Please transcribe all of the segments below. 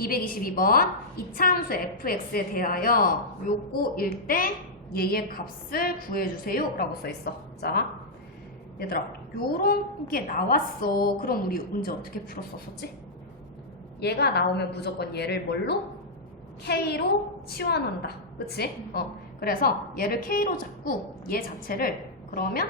222번 이차함수 fx에 대하여 요거일 때 얘의 값을 구해주세요 라고 써있어 자 얘들아 요런 게 나왔어 그럼 우리 문제 어떻게 풀었었었지? 얘가 나오면 무조건 얘를 뭘로? K로 치환한다 그치? 어 그래서 얘를 K로 잡고 얘 자체를 그러면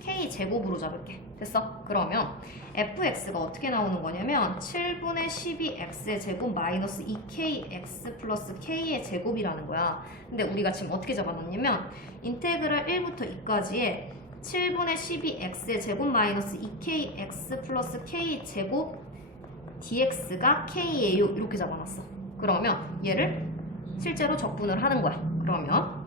K 제곱으로 잡을게 됐어? 그러면 fx가 어떻게 나오는 거냐면 7분의 12x의 제곱 마이너스 2kx 플러스 k의 제곱이라는 거야. 근데 우리가 지금 어떻게 잡아놨냐면 인테그랄 1부터 2까지의 7분의 12x의 제곱 마이너스 2kx 플러스 k 제곱 dx가 k예요. 이렇게 잡아놨어. 그러면 얘를 실제로 적분을 하는 거야. 그러면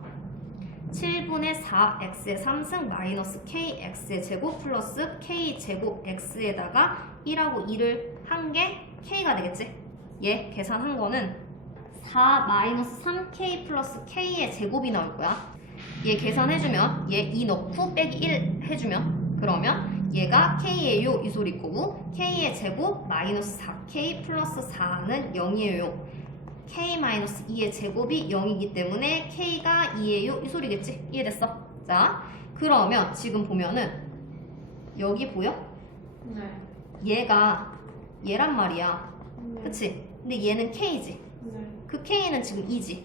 7분의 4x의 3승 마이너스 kx의 제곱 플러스 k제곱 x에다가 1하고 2를 한 게 k가 되겠지? 얘 계산한 거는 4 마이너스 3k 플러스 k의 제곱이 나올 거야. 얘 계산해주면 얘 2 넣고 빼기 1 해주면 그러면 얘가 k예요 이 소리 거고 k의 제곱 마이너스 4k 플러스 4는 0이에요. K-2의 제곱이 0이기 때문에 k가 2예요 이 소리겠지? 이해됐어? 자 그러면 지금 보면은 여기 보여? 네. 얘가 얘란 말이야 네. 그치? 근데 얘는 k지 네. 그 k는 지금 2지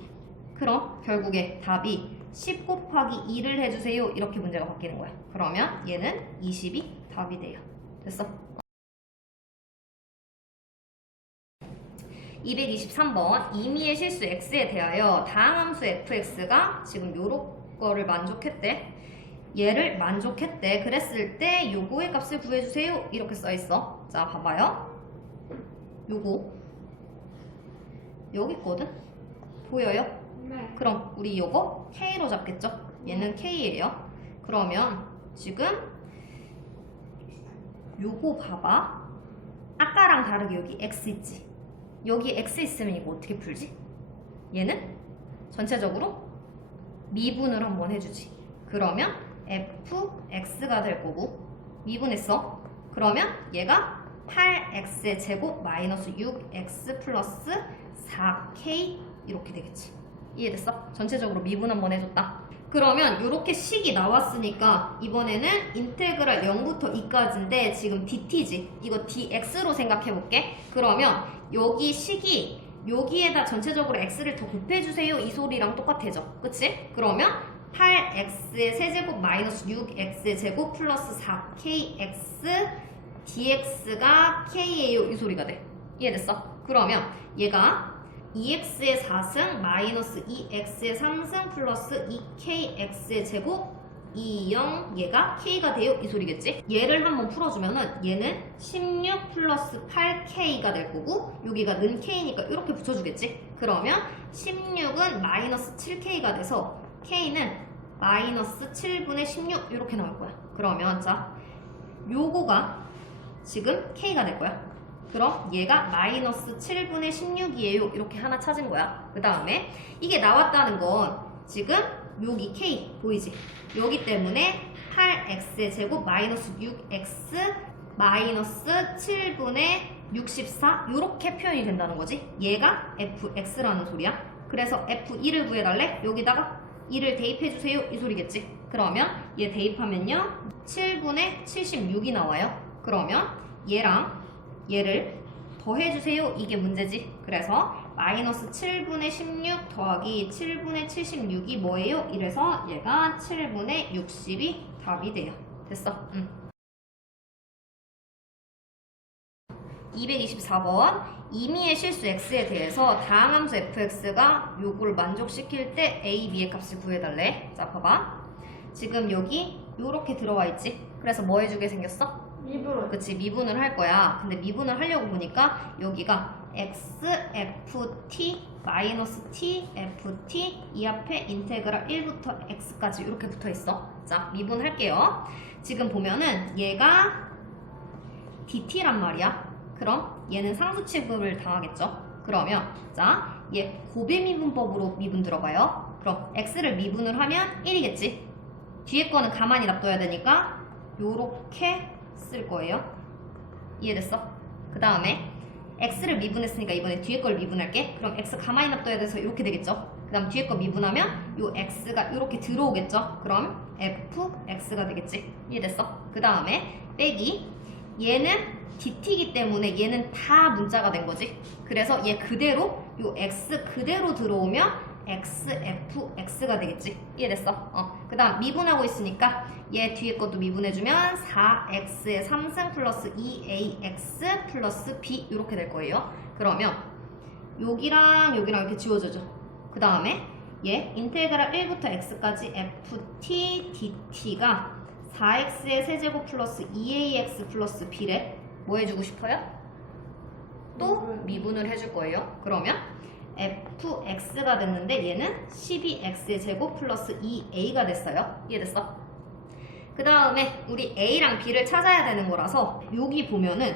그럼 결국에 답이 10 곱하기 2를 해주세요 이렇게 문제가 바뀌는 거야 그러면 얘는 20이 답이 돼요 됐어? 223번 임의의 실수 x에 대하여 다항함수 fx가 지금 요런 거를 만족했대 얘를 만족했대 그랬을 때 요거의 값을 구해주세요 이렇게 써있어 자 봐봐요 요거 여기 있거든 보여요? 네. 그럼 우리 요거 K로 잡겠죠? 얘는 K예요. 그러면 지금 요거 봐봐. 아까랑 다르게 여기 X 있지? 여기 X 있으면 이거 어떻게 풀지? 얘는 전체적으로 미분을 한번 해주지. 그러면 fx가 될 거고 미분했어. 그러면 얘가 8x의 제곱 마이너스 6x 플러스 4k 이렇게 되겠지. 이해됐어? 전체적으로 미분 한번 해줬다. 그러면 이렇게 식이 나왔으니까 이번에는 인테그랄 0부터 2까지인데 지금 dt지. 이거 dx로 생각해볼게. 그러면 여기 식이 여기에다 전체적으로 x를 더 곱해주세요. 이 소리랑 똑같아져. 그치? 그러면 8x의 세제곱 마이너스 6x의 제곱 플러스 4kx dx가 k예요. 이 소리가 돼. 이해됐어? 그러면 얘가 2x의 4승 마이너스 2x의 3승 플러스 2kx의 제곱 2, 0 얘가 k가 돼요 이 소리겠지? 얘를 한번 풀어주면은 얘는 16 플러스 8k가 될 거고 여기가 는 k니까 이렇게 붙여주겠지? 그러면 16은 마이너스 7k가 돼서 k는 마이너스 7분의 16 이렇게 나올 거야 그러면 자 요거가 지금 k가 될 거야 그럼 얘가 마이너스 7분의 16이에요. 이렇게 하나 찾은 거야. 그 다음에 이게 나왔다는 건 지금 여기 k 보이지? 여기 때문에 8x의 제곱 마이너스 6x 마이너스 7분의 64 이렇게 표현이 된다는 거지. 얘가 fx라는 소리야. 그래서 f2를 구해달래? 여기다가 2를 대입해주세요. 이 소리겠지. 그러면 얘 대입하면요. 7분의 76이 나와요. 그러면 얘랑 얘를 더해주세요. 이게 문제지. 그래서 마이너스 7분의 16 더하기 7분의 76이 뭐예요? 이래서 얘가 7분의 60이 답이 돼요. 됐어? 응. 224번 임의의 실수 x에 대해서 다항함수 fx가 요걸 만족시킬 때 a, b의 값을 구해달래. 자, 봐봐. 지금 여기 요렇게 들어와 있지? 그래서 뭐 해주게 생겼어? 미분. 그치 미분을 할 거야. 근데 미분을 하려고 보니까 여기가 x, f, t, 마이너스 t, f, t 이 앞에 인테그랄 1부터 x까지 이렇게 붙어 있어. 자 미분할게요. 지금 보면은 얘가 dt란 말이야. 그럼 얘는 상수 취급을 당하겠죠? 그러면 자 얘 고배 미분법으로 미분 들어가요. 그럼 x를 미분을 하면 1이겠지? 뒤에 거는 가만히 놔둬야 되니까 요렇게 쓸 거예요. 이해됐어? 그 다음에 x를 미분했으니까 이번에 뒤에 걸 미분할게. 그럼 x 가만히 놔둬야 돼서 이렇게 되겠죠. 그 다음 뒤에 거 미분하면 요 x가 이렇게 들어오겠죠. 그럼 fx가 되겠지. 이해됐어? 그 다음에 빼기 얘는 dt이기 때문에 얘는 다 문자가 된 거지. 그래서 얘 그대로 요 x 그대로 들어오면 x, f, x가 되겠지. 이해됐어? 어. 그 다음 미분하고 있으니까 얘 뒤에 것도 미분해주면 4x의 3승 플러스 2ax 플러스 b 이렇게 될 거예요. 그러면 여기랑 여기랑 이렇게 지워져죠. 그 다음에 얘 인테그랄 1부터 x까지 ft dt가 4x의 세제곱 플러스 2ax 플러스 b래 뭐 해주고 싶어요? 또 미분을 해줄 거예요. 그러면 fx가 됐는데 얘는 12x의 제곱 플러스 2a가 됐어요. 이해됐어? 그 다음에 우리 a랑 b를 찾아야 되는 거라서 여기 보면은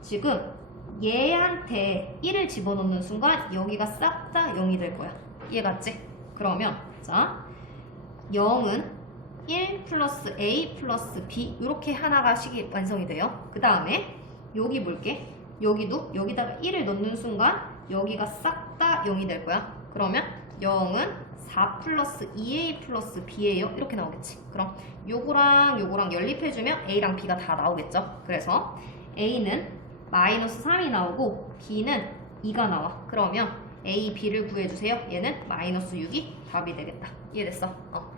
지금 얘한테 1을 집어넣는 순간 여기가 싹 다 0이 될 거야. 이해 갔지? 그러면 자 0은 1 플러스 a 플러스 b 이렇게 하나가 식이 완성이 돼요. 그 다음에 여기 볼게. 여기도 여기다가 1을 넣는 순간 여기가 싹 다 0이 될 거야. 그러면 0은 4 플러스 2a 플러스 b예요. 이렇게 나오겠지. 그럼 요거랑 요거랑 연립해주면 a랑 b가 다 나오겠죠. 그래서 a는 마이너스 3이 나오고 b는 2가 나와. 그러면 a, b를 구해주세요. 얘는 마이너스 6이 답이 되겠다. 이해됐어? 어.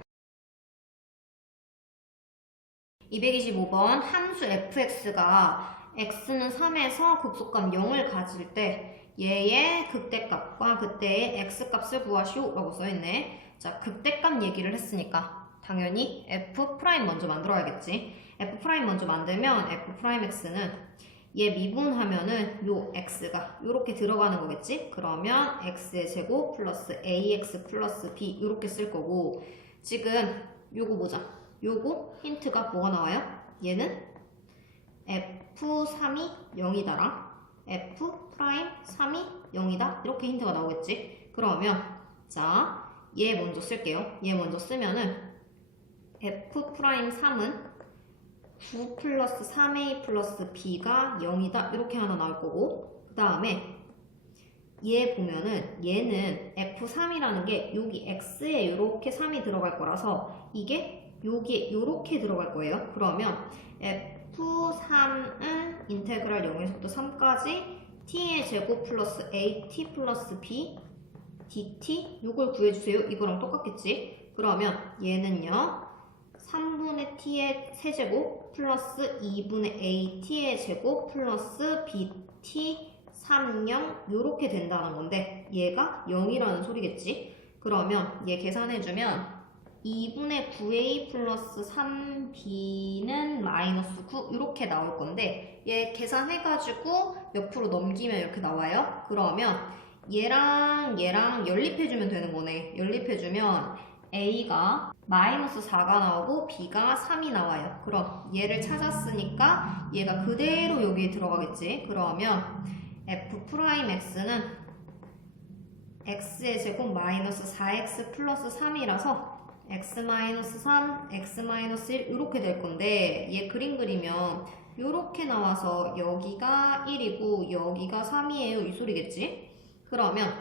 225번 함수 fx가 x는 3에서 급속감 0을 가질 때 얘의 극대값과 그때의 x값을 구하시오 라고 써있네. 자 극대값 얘기를 했으니까 당연히 f' 먼저 만들어야겠지. f' 먼저 만들면 f'x는 얘 미분하면은 요 x가 요렇게 들어가는 거겠지? 그러면 x의 제곱 플러스 ax 플러스 b 요렇게 쓸 거고 지금 요거 보자. 요거 힌트가 뭐가 나와요? 얘는 f3이 0이다랑 f 프라임 3이 0이다? 이렇게 힌트가 나오겠지? 그러면 자 얘 먼저 쓸게요. 얘 먼저 쓰면은 f 프라임 3은 9 플러스 3a 플러스 b가 0이다? 이렇게 하나 나올 거고 그 다음에 얘 보면은 얘는 f3이라는 게 여기 x에 이렇게 3이 들어갈 거라서 이게 여기에 이렇게 들어갈 거예요. 그러면 f3은 인테그랄 0에서부터 3까지 t의 제곱 플러스 at 플러스 b dt 이걸 구해주세요. 이거랑 똑같겠지? 그러면 얘는요 3분의 t의 세제곱 플러스 2분의 at의 제곱 플러스 bt 30 이렇게 된다는 건데 얘가 0이라는 소리겠지? 그러면 얘 계산해주면 2분의 9a 플러스 3b는 마이너스 9 이렇게 나올 건데 얘 계산해가지고 옆으로 넘기면 이렇게 나와요? 그러면 얘랑 얘랑 연립해주면 되는 거네. 연립해주면 a가 마이너스 4가 나오고 b가 3이 나와요. 그럼 얘를 찾았으니까 얘가 그대로 여기에 들어가겠지? 그러면 f'x는 x의 제곱 마이너스 4x 플러스 3이라서 x-3, x-1 이렇게 될 건데 얘 그림 그리면 이렇게 나와서 여기가 1이고 여기가 3이에요 이 소리겠지? 그러면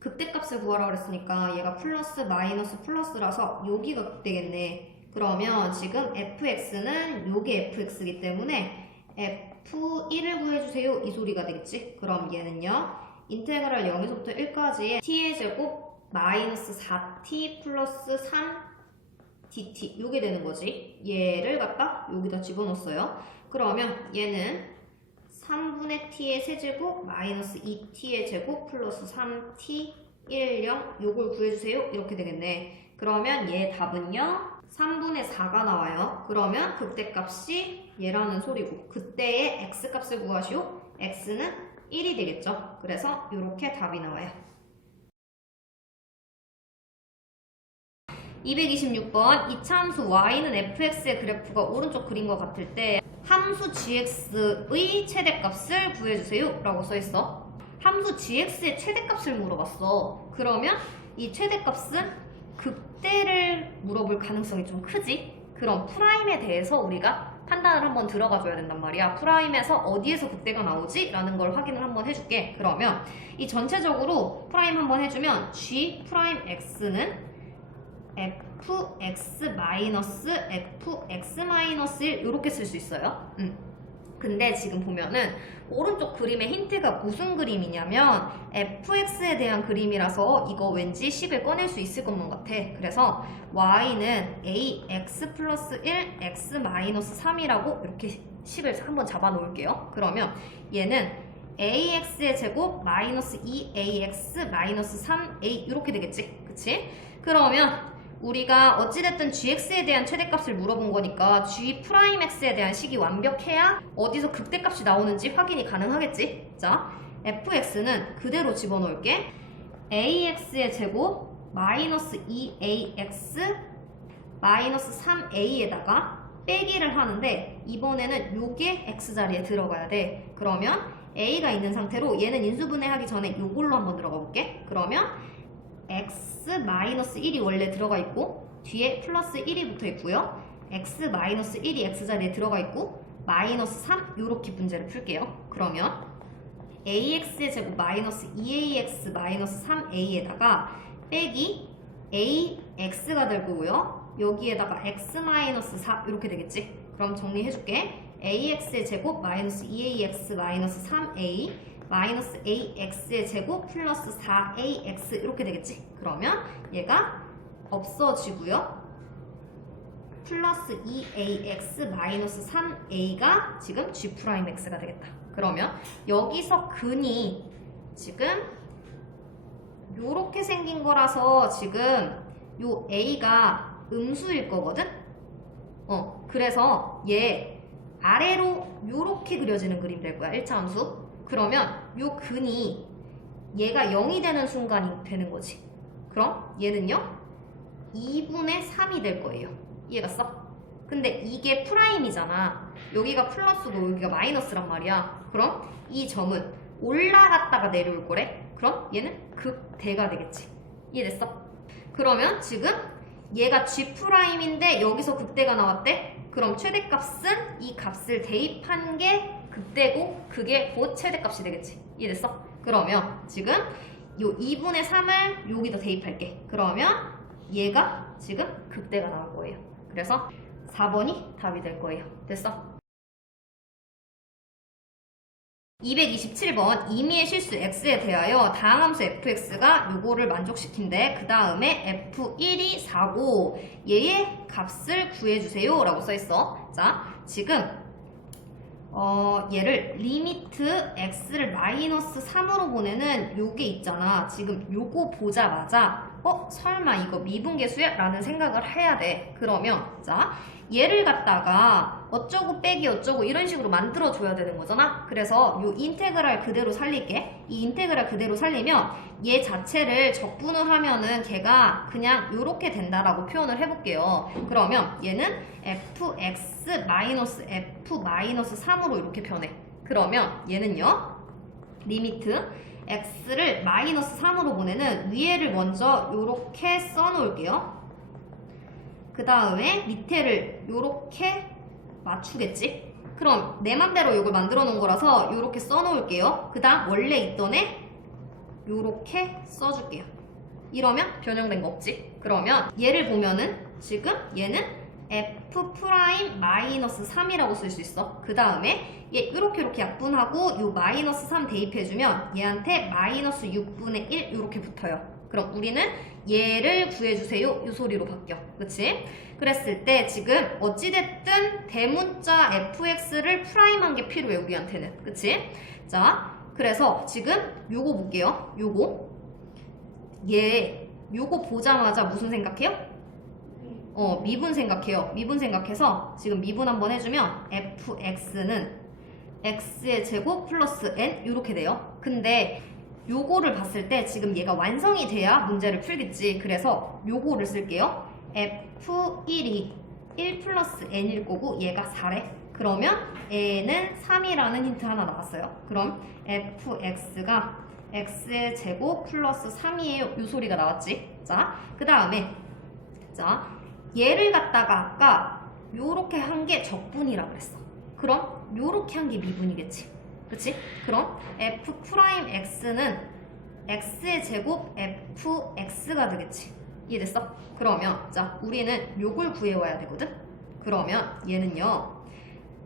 극대값을 구하라 그랬으니까 얘가 플러스 마이너스 플러스라서 여기가 극대겠네 그러면 지금 fx는 요게 fx이기 때문에 f1을 구해주세요 이 소리가 되겠지? 그럼 얘는요 인테그랄 0에서부터 1까지의 t의 제곱 마이너스 4t 플러스 3 dt 요게 되는 거지. 얘를 갖다 여기다 집어넣었어요. 그러면 얘는 3분의 t의 세제곱 마이너스 2t의 제곱 플러스 3t 1, 0 요걸 구해주세요. 이렇게 되겠네. 그러면 얘 답은요. 3분의 4가 나와요. 그러면 극대값이 얘라는 소리고 그때의 x값을 구하시오. X는 1이 되겠죠. 그래서 이렇게 답이 나와요 226번 이차 함수 y는 fx의 그래프가 오른쪽 그림과 같을 때 함수 gx의 최대값을 구해주세요 라고 써있어 함수 gx의 최대값을 물어봤어 그러면 이 최대값은 극대를 물어볼 가능성이 좀 크지 그럼 프라임에 대해서 우리가 판단을 한번 들어가 줘야 된단 말이야. 프라임에서 어디에서 극대가 나오지? 라는 걸 확인을 한번 해줄게. 그러면 이 전체적으로 프라임 한번 해주면 g 프라임 x는 fx 마이너스 fx 마이너스 1 이렇게 쓸 수 있어요. 음. 근데 지금 보면은 오른쪽 그림의 힌트가 무슨 그림이냐면 fx에 대한 그림이라서 이거 왠지 10을 꺼낼 수 있을 것만 같아. 그래서 y는 ax 플러스 1 x 마이너스 3이라고 이렇게 10을 한번 잡아 놓을게요. 그러면 얘는 ax의 제곱 마이너스 2ax 마이너스 3a 이렇게 되겠지. 그치? 그러면 우리가 어찌됐든 gx에 대한 최대값을 물어본 거니까 g 프라임 x에 대한 식이 완벽해야 어디서 극대값이 나오는지 확인이 가능하겠지. 자, fx는 그대로 집어넣을게. ax의 제곱 마이너스 2ax 마이너스 3a에다가 빼기를 하는데 이번에는 요게 x 자리에 들어가야 돼. 그러면 a가 있는 상태로 얘는 인수분해하기 전에 요걸로 한번 들어가 볼게. 그러면 x 마이너스 1이 원래 들어가 있고 뒤에 플러스 1이 붙어 있고요. x 마이너스 1이 x 자리에 들어가 있고 마이너스 3 이렇게 문제를 풀게요. 그러면 ax의 제곱 마이너스 2ax 마이너스 3a에다가 빼기 ax가 될 거고요. 여기에다가 x 마이너스 4 이렇게 되겠지? 그럼 정리해줄게. ax의 제곱 마이너스 2ax 마이너스 3a 마이너스 ax의 제곱 플러스 4ax 이렇게 되겠지? 그러면 얘가 없어지고요. 플러스 2ax 마이너스 3a가 지금 g'x가 되겠다. 그러면 여기서 근이 지금 요렇게 생긴 거라서 지금 요 a가 음수일 거거든? 어, 그래서 얘 아래로 요렇게 그려지는 그림 될 거야. 1차 함수. 그러면 요 근이 얘가 0이 되는 순간이 되는 거지. 그럼 얘는요? 2분의 3이 될 거예요. 이해갔어? 근데 이게 프라임이잖아. 여기가 플러스고 여기가 마이너스란 말이야. 그럼 이 점은 올라갔다가 내려올 거래. 그럼 얘는 극대가 되겠지. 이해됐어? 그러면 지금 얘가 g 프라임인데 여기서 극대가 나왔대. 그럼 최대값은 이 값을 대입한 게 극대고 그게 곧 최대값이 되겠지. 이해됐어? 그러면 지금 요 2분의 3을 여기다 대입할게. 그러면 얘가 지금 극대가 나올 거예요. 그래서 4번이 답이 될 거예요. 됐어? 227번 임의의 실수 x에 대하여 다항 함수 fx가 요거를 만족시킨대 그 다음에 f1이 4고 얘의 값을 구해주세요 라고 써있어 자 지금 어, 얘를 리미트 x를 마이너스 3으로 보내는 요게 있잖아 지금 요거 보자마자 어 설마 이거 미분계수야? 라는 생각을 해야 돼 그러면 자 얘를 갖다가 어쩌고 빼기 어쩌고 이런 식으로 만들어 줘야 되는 거잖아. 그래서 요 인테그랄 그대로 살릴게. 이 인테그랄 그대로 살리면 얘 자체를 적분을 하면은 걔가 그냥 요렇게 된다라고 표현을 해볼게요. 그러면 얘는 fx 마이너스 f 마이너스 3으로 이렇게 변해. 그러면 얘는요. 리미트 x를 마이너스 3으로 보내는 위에를 먼저 요렇게 써놓을게요. 그 다음에 밑에를 요렇게 맞추겠지? 그럼 내 맘대로 이걸 만들어 놓은 거라서 요렇게 써 놓을게요. 그 다음 원래 있던 애 요렇게 써줄게요. 이러면 변형된 거 없지? 그러면 얘를 보면은 지금 얘는 f 프라임 마이너스 3이라고 쓸 수 있어. 그 다음에 얘 이렇게 이렇게 약분하고 요 마이너스 3 대입해주면 얘한테 마이너스 6분의 1 이렇게 붙어요. 그럼 우리는 얘를 구해주세요. 이 소리로 바뀌어. 그치? 그랬을 때 지금 어찌됐든 대문자 fx를 프라임한 게 필요해, 우리한테는. 그치? 자, 그래서 지금 요거 볼게요. 요거. 얘, 요거 보자마자 무슨 생각해요? 어, 미분 생각해요. 미분 생각해서 지금 미분 한번 해주면 fx는 x의 제곱 플러스 n 이렇게 돼요. 근데 요거를 봤을 때 지금 얘가 완성이 돼야 문제를 풀겠지. 그래서 요거를 쓸게요. f1이 1 플러스 n일 거고 얘가 4래. 그러면 n은 3이라는 힌트 하나 나왔어요. 그럼 fx가 x의 제곱 플러스 3이에요. 요 소리가 나왔지. 자, 그 다음에 자 얘를 갖다가 아까 요렇게 한 게 적분이라 그랬어. 그럼 요렇게 한 게 미분이겠지. 그치? 그럼 f 프라임 x는 x의 제곱 fx가 되겠지. 이해됐어? 그러면 자 우리는 요걸 구해와야 되거든. 그러면 얘는요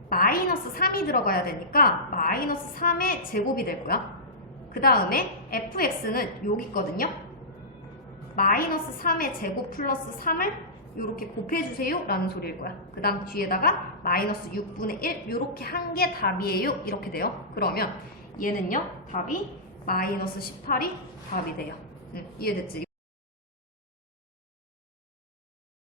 마이너스 3이 들어가야 되니까 마이너스 3의 제곱이 될 거야. 그 다음에 fx는 여기 있거든요. 마이너스 3의 제곱 플러스 3을 이렇게 곱해주세요 라는 소리일 거야. 그 다음 뒤에다가 마이너스 6분의 1 이렇게 한 게 답이에요. 이렇게 돼요. 그러면 얘는요 답이 마이너스 18이 답이 돼요. 응, 이해됐지?